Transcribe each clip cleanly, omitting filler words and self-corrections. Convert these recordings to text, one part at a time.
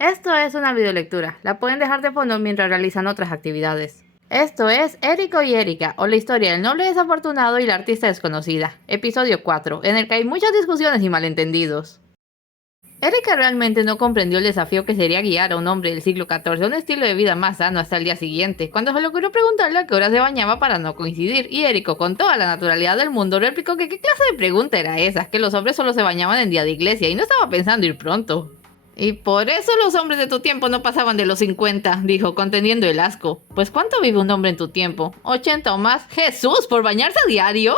Esto es una videolectura, la pueden dejar de fondo mientras realizan otras actividades. Esto es Érico y Erika, o la historia del noble desafortunado y la artista desconocida, episodio 4, en el que hay muchas discusiones y malentendidos. Erika realmente no comprendió el desafío que sería guiar a un hombre del siglo XIV a un estilo de vida más sano hasta el día siguiente, cuando se le ocurrió preguntarle a qué hora se bañaba para no coincidir, y Érico, con toda la naturalidad del mundo, replicó que qué clase de pregunta era esa, que los hombres solo se bañaban en día de iglesia y no estaba pensando ir pronto. Y por eso los hombres de tu tiempo no pasaban de los 50, dijo, conteniendo el asco. Pues ¿cuánto vive un hombre en tu tiempo? ¿80 o más? ¡Jesús! ¿Por bañarse a diario?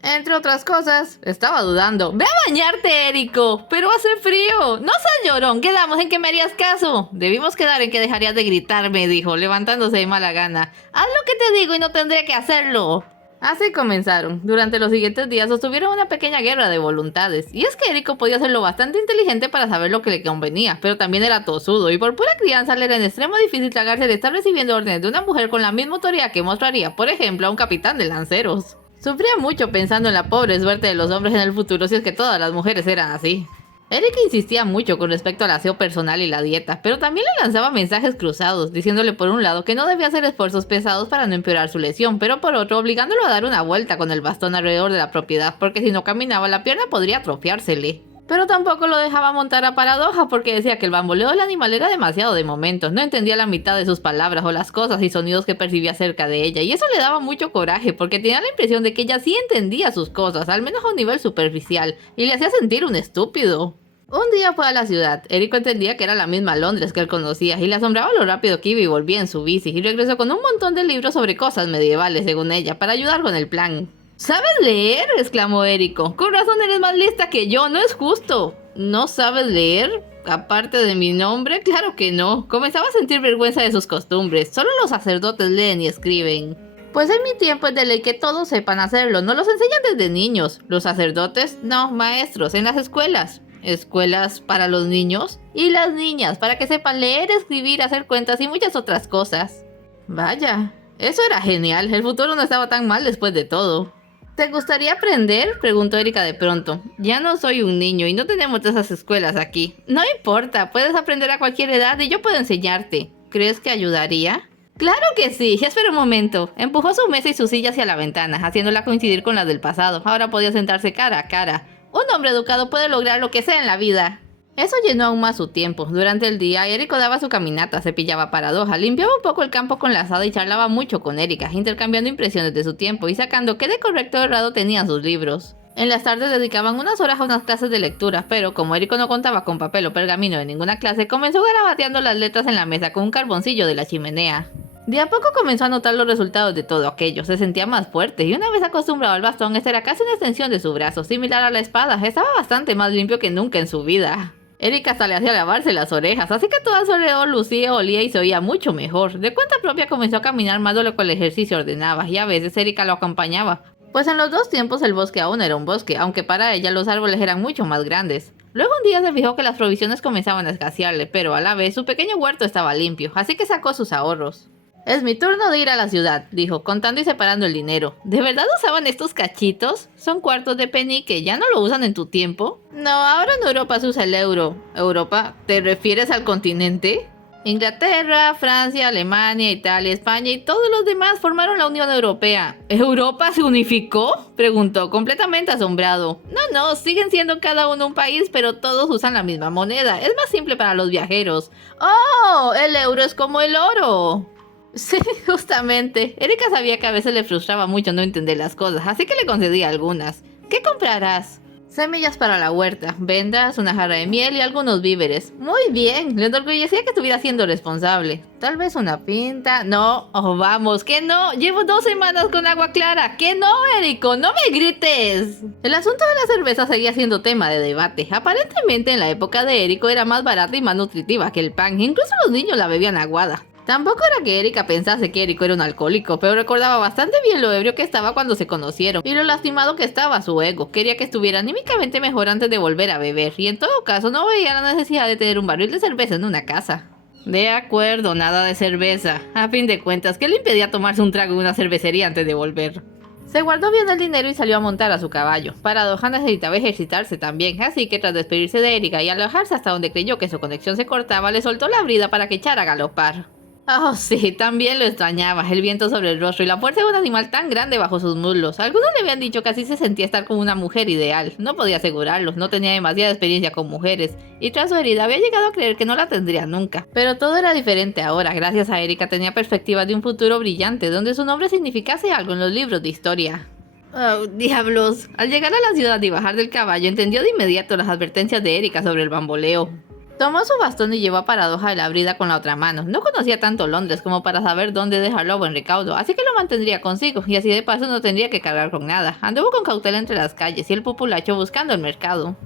Entre otras cosas, estaba dudando. ¡Ve a bañarte, Érico! ¡Pero hace frío! ¡No seas llorón! Quedamos en que me harías caso. Debimos quedar en que dejarías de gritarme, dijo, levantándose de mala gana. Haz lo que te digo y no tendré que hacerlo. Así comenzaron. Durante los siguientes días sostuvieron una pequeña guerra de voluntades. Y es que Érico podía ser lo bastante inteligente para saber lo que le convenía, pero también era tosudo, y por pura crianza le era en extremo difícil tragarse de estar recibiendo órdenes de una mujer con la misma autoridad que mostraría, por ejemplo, a un capitán de lanceros. Sufría mucho pensando en la pobre suerte de los hombres en el futuro si es que todas las mujeres eran así. Erika insistía mucho con respecto al aseo personal y la dieta, pero también le lanzaba mensajes cruzados, diciéndole por un lado que no debía hacer esfuerzos pesados para no empeorar su lesión, pero por otro obligándolo a dar una vuelta con el bastón alrededor de la propiedad, porque si no caminaba la pierna podría atrofiársele. Pero tampoco lo dejaba montar a paradoja porque decía que el bamboleo del animal era demasiado de momento, no entendía la mitad de sus palabras o las cosas y sonidos que percibía cerca de ella, y eso le daba mucho coraje porque tenía la impresión de que ella sí entendía sus cosas, al menos a un nivel superficial, y le hacía sentir un estúpido. Un día fue a la ciudad. Érico entendía que era la misma Londres que él conocía y le asombraba lo rápido que iba y volvía en su bici, y regresó con un montón de libros sobre cosas medievales, según ella, para ayudar con el plan. ¿Sabes leer? Exclamó Érico. Con razón eres más lista que yo, no es justo. ¿No sabes leer? Aparte de mi nombre, claro que no. Comenzaba a sentir vergüenza de sus costumbres. Solo los sacerdotes leen y escriben. Pues en mi tiempo es de ley que todos sepan hacerlo, no los enseñan desde niños. Los sacerdotes, no, maestros, en las escuelas. Escuelas para los niños y las niñas, para que sepan leer, escribir, hacer cuentas y muchas otras cosas. Vaya, eso era genial, el futuro no estaba tan mal después de todo. ¿Te gustaría aprender?, preguntó Erika de pronto. Ya no soy un niño y no tenemos esas escuelas aquí. No importa, puedes aprender a cualquier edad y yo puedo enseñarte. ¿Crees que ayudaría? ¡Claro que sí! Espera un momento. Empujó su mesa y su silla hacia la ventana, haciéndola coincidir con las del pasado. Ahora podía sentarse cara a cara. Un hombre educado puede lograr lo que sea en la vida. Eso llenó aún más su tiempo. Durante el día, Érico daba su caminata, cepillaba paradoja, limpiaba un poco el campo con la azada y charlaba mucho con Erika, intercambiando impresiones de su tiempo y sacando qué de correcto o errado tenían sus libros. En las tardes dedicaban unas horas a unas clases de lectura, pero como Érico no contaba con papel o pergamino de ninguna clase, comenzó garabateando las letras en la mesa con un carboncillo de la chimenea. De a poco comenzó a notar los resultados de todo aquello, se sentía más fuerte y una vez acostumbrado al bastón, este era casi una extensión de su brazo, similar a la espada, estaba bastante más limpio que nunca en su vida. Erika hasta le hacía lavarse las orejas, así que todo a su alrededor lucía, olía y se oía mucho mejor. De cuenta propia comenzó a caminar más de lo que el ejercicio ordenaba, y a veces Erika lo acompañaba, pues en los dos tiempos el bosque aún era un bosque, aunque para ella los árboles eran mucho más grandes. Luego un día se fijó que las provisiones comenzaban a escasearle, pero a la vez su pequeño huerto estaba limpio, así que sacó sus ahorros. Es mi turno de ir a la ciudad, dijo, contando y separando el dinero. ¿De verdad usaban estos cachitos? Son cuartos de penique, ¿ya no lo usan en tu tiempo? No, ahora en Europa se usa el euro. ¿Europa? ¿Te refieres al continente? Inglaterra, Francia, Alemania, Italia, España y todos los demás formaron la Unión Europea. ¿Europa se unificó?, preguntó, completamente asombrado. No, siguen siendo cada uno un país, pero todos usan la misma moneda. Es más simple para los viajeros. ¡Oh! El euro es como el oro. Sí, justamente. Erika sabía que a veces le frustraba mucho no entender las cosas, así que le concedía algunas. ¿Qué comprarás? Semillas para la huerta, vendas, una jarra de miel y algunos víveres. Muy bien, le enorgullecía que estuviera siendo responsable. Tal vez una pinta. No, oh, vamos, que no. Llevo 2 semanas con agua clara. Que no, Érico, no me grites. El asunto de la cerveza seguía siendo tema de debate. Aparentemente en la época de Érico era más barata y más nutritiva que el pan. Incluso los niños la bebían aguada. Tampoco era que Erika pensase que Érico era un alcohólico, pero recordaba bastante bien lo ebrio que estaba cuando se conocieron y lo lastimado que estaba su ego. Quería que estuviera anímicamente mejor antes de volver a beber, y en todo caso no veía la necesidad de tener un barril de cerveza en una casa. De acuerdo, nada de cerveza. A fin de cuentas, ¿qué le impedía tomarse un trago en una cervecería antes de volver? Se guardó bien el dinero y salió a montar a su caballo. Paradoja necesitaba ejercitarse también, así que tras despedirse de Erika y alejarse hasta donde creyó que su conexión se cortaba, le soltó la brida para que echara a galopar. Oh sí, también lo extrañaba, el viento sobre el rostro y la fuerza de un animal tan grande bajo sus muslos. Algunos le habían dicho que así se sentía estar como una mujer ideal. No podía asegurarlo, no tenía demasiada experiencia con mujeres, y tras su herida había llegado a creer que no la tendría nunca. Pero todo era diferente ahora, gracias a Erika tenía perspectivas de un futuro brillante, donde su nombre significase algo en los libros de historia. Oh, diablos. Al llegar a la ciudad y bajar del caballo, entendió de inmediato las advertencias de Erika sobre el bamboleo. Tomó su bastón y llevó a Paradoja de la brida con la otra mano. No conocía tanto Londres como para saber dónde dejarlo a buen recaudo, así que lo mantendría consigo, y así de paso no tendría que cargar con nada. Anduvo con cautela entre las calles y el populacho buscando el mercado.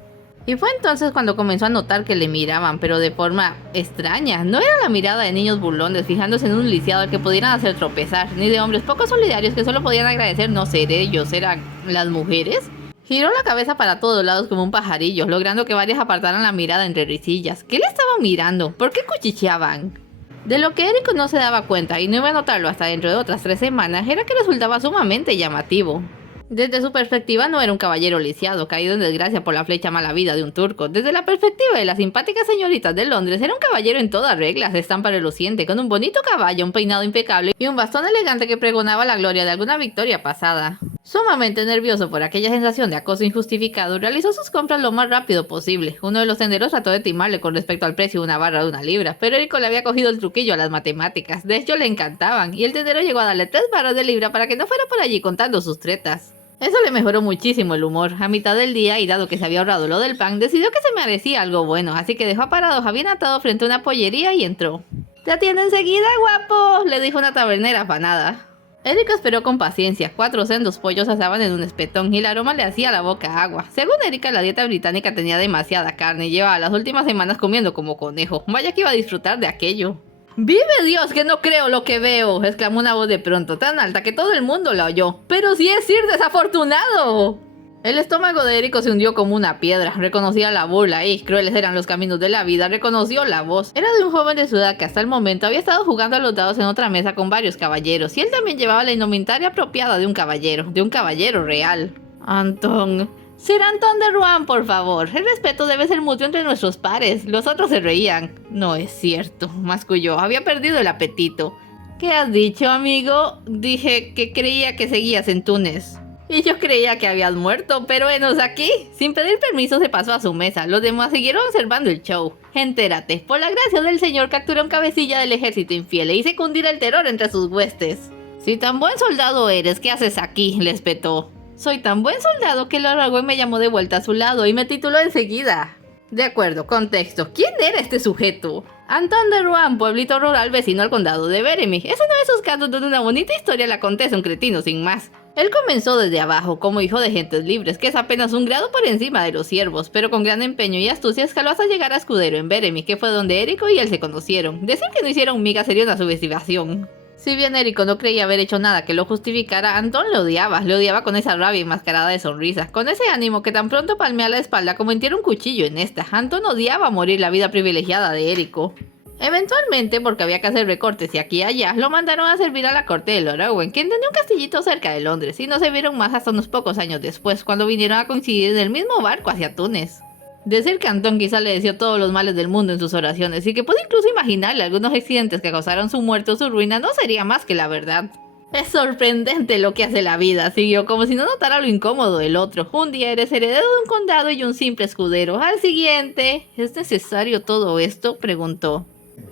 Y fue entonces cuando comenzó a notar que le miraban, pero de forma extraña. No era la mirada de niños burlones fijándose en un lisiado al que pudieran hacer tropezar, ni de hombres poco solidarios que solo podían agradecer no ser ellos, eran las mujeres. Giró la cabeza para todos lados como un pajarillo, logrando que varias apartaran la mirada entre risillas. ¿Qué le estaban mirando? ¿Por qué cuchicheaban? De lo que Eriko no se daba cuenta, y no iba a notarlo hasta dentro de otras 3 semanas, era que resultaba sumamente llamativo. Desde su perspectiva no era un caballero lisiado, caído en desgracia por la flecha mala vida de un turco. Desde la perspectiva de las simpáticas señoritas de Londres, era un caballero en toda regla, de estampa reluciente, con un bonito caballo, un peinado impecable y un bastón elegante que pregonaba la gloria de alguna victoria pasada. Sumamente nervioso por aquella sensación de acoso injustificado, realizó sus compras lo más rápido posible. Uno de los tenderos trató de timarle con respecto al precio de una barra de 1 libra, pero Eriko le había cogido el truquillo a las matemáticas. De hecho, le encantaban, y el tendero llegó a darle 3 barras de libra para que no fuera por allí contando sus tretas. Eso le mejoró muchísimo el humor. A mitad del día, y dado que se había ahorrado lo del pan, decidió que se merecía algo bueno, así que dejó a Paradoja bien atado frente a una pollería y entró. «¿Te atiendo enseguida, guapo?», le dijo una tabernera afanada. Erika esperó con paciencia. 4 sendos pollos asaban en un espetón y el aroma le hacía a la boca agua. Según Erika, la dieta británica tenía demasiada carne y llevaba las últimas semanas comiendo como conejo. Vaya que iba a disfrutar de aquello. «¡Vive Dios, que no creo lo que veo!», exclamó una voz de pronto, tan alta que todo el mundo la oyó. «¡Pero sí es Sir desafortunado!». El estómago de Eriko se hundió como una piedra. Reconocía la burla y, crueles eran los caminos de la vida, reconoció la voz. Era de un joven de su edad que hasta el momento había estado jugando a los dados en otra mesa con varios caballeros, y él también llevaba la indumentaria apropiada de un caballero real. «Antón... Sir Antón de Rohan, por favor. El respeto debe ser mutuo entre nuestros pares». Los otros se reían. «No es cierto», masculló. Había perdido el apetito. «¿Qué has dicho, amigo?». «Dije que creía que seguías en Túnez». «Y yo creía que habías muerto, pero enos aquí». Sin pedir permiso se pasó a su mesa. Los demás siguieron observando el show. «Entérate, por la gracia del señor capturó un cabecilla del ejército infiel e hice cundir el terror entre sus huestes». «Si tan buen soldado eres, ¿qué haces aquí?», le espetó. «Soy tan buen soldado que el Aragorn me llamó de vuelta a su lado y me tituló enseguida». «De acuerdo, contexto. ¿Quién era este sujeto?». «Antón de Rohan, pueblito rural vecino al condado de Beremy. Es uno de esos casos donde una bonita historia le acontece a un cretino sin más. Él comenzó desde abajo, como hijo de gentes libres, que es apenas un grado por encima de los siervos, pero con gran empeño y astucia escaló hasta llegar a escudero en Beremy, que fue donde Eriko y él se conocieron. Decir que no hicieron miga sería una subestimación». Si bien Eriko no creía haber hecho nada que lo justificara, Antón le odiaba con esa rabia enmascarada de sonrisas, con ese ánimo que tan pronto palmea la espalda como entiera un cuchillo en esta. Antón odiaba morir la vida privilegiada de Eriko. Eventualmente, porque había que hacer recortes y aquí y allá, lo mandaron a servir a la corte de Lord Owen, quien tenía un castillito cerca de Londres, y no se vieron más hasta unos pocos años después, cuando vinieron a coincidir en el mismo barco hacia Túnez. Decir que Antón quizá le deseó todos los males del mundo en sus oraciones y que puede incluso imaginarle algunos accidentes que causaron su muerte o su ruina no sería más que la verdad. «Es sorprendente lo que hace la vida», siguió, como si no notara lo incómodo del otro. «Un día eres heredero de un condado y un simple escudero. Al siguiente... ¿Es necesario todo esto?», preguntó.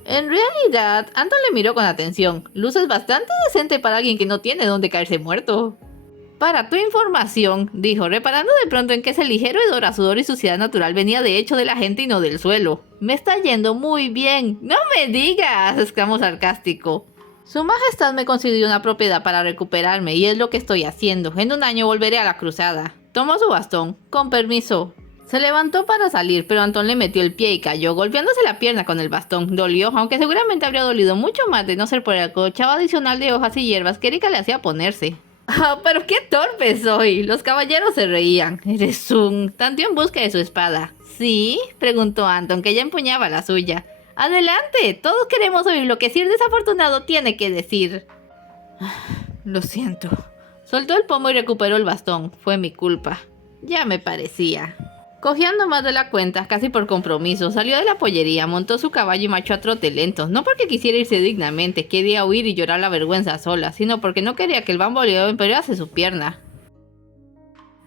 En realidad, Antón le miró con atención. «Luces bastante decente para alguien que no tiene dónde caerse muerto». «Para tu información», dijo, reparando de pronto en que ese ligero hedor a sudor y suciedad natural venía de hecho de la gente y no del suelo. «Me está yendo muy bien». «¡No me digas!», exclamó sarcástico. «Su majestad me concedió una propiedad para recuperarme y es lo que estoy haciendo. En 1 año volveré a la cruzada». Tomó su bastón. «Con permiso». Se levantó para salir, pero Antón le metió el pie y cayó, golpeándose la pierna con el bastón. Dolió, aunque seguramente habría dolido mucho más de no ser por el acolchado adicional de hojas y hierbas que Erika le hacía ponerse. «¡Ah, pero qué torpe soy!». Los caballeros se reían. «Eres un...». Tanteó en busca de su espada. «¿Sí?», preguntó Antón, que ya empuñaba la suya. «Adelante, todos queremos oír lo que Sir desafortunado tiene que decir». «Lo siento», Soltó el pomo y recuperó el bastón. Fue mi culpa. Ya me parecía. Cojeando más de la cuenta, casi por compromiso, salió de la pollería, montó su caballo y marchó a trote lento. No porque quisiera irse dignamente, quería huir y llorar la vergüenza sola, sino porque no quería que el bamboleo empeorase su pierna.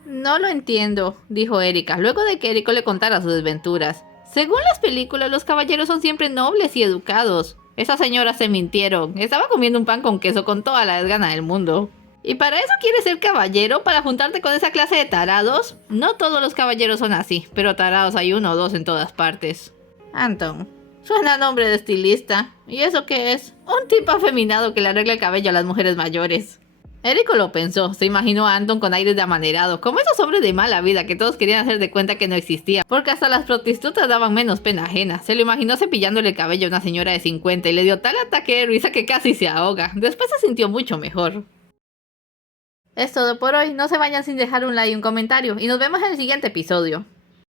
No lo entiendo, dijo Erika, luego de que Erico le contara sus desventuras. Según las películas, los caballeros son siempre nobles y educados. Esas señoras se mintieron. Estaba comiendo un pan con queso con toda la desgana del mundo. ¿Y para eso quieres ser caballero? ¿Para juntarte con esa clase de tarados? No todos los caballeros son así, pero tarados hay uno o dos en todas partes. Anton, suena a nombre de estilista. ¿Y eso qué es? Un tipo afeminado que le arregla el cabello a las mujeres mayores. Erico lo pensó, se imaginó a Anton con aires de amanerado, como esos hombres de mala vida que todos querían hacer de cuenta que no existía, porque hasta las prostitutas daban menos pena ajena. Se lo imaginó cepillándole el cabello a una señora de 50 y le dio tal ataque de risa que casi se ahoga. Después se sintió mucho mejor. Es todo por hoy, no se vayan sin dejar un like y un comentario, y nos vemos en el siguiente episodio.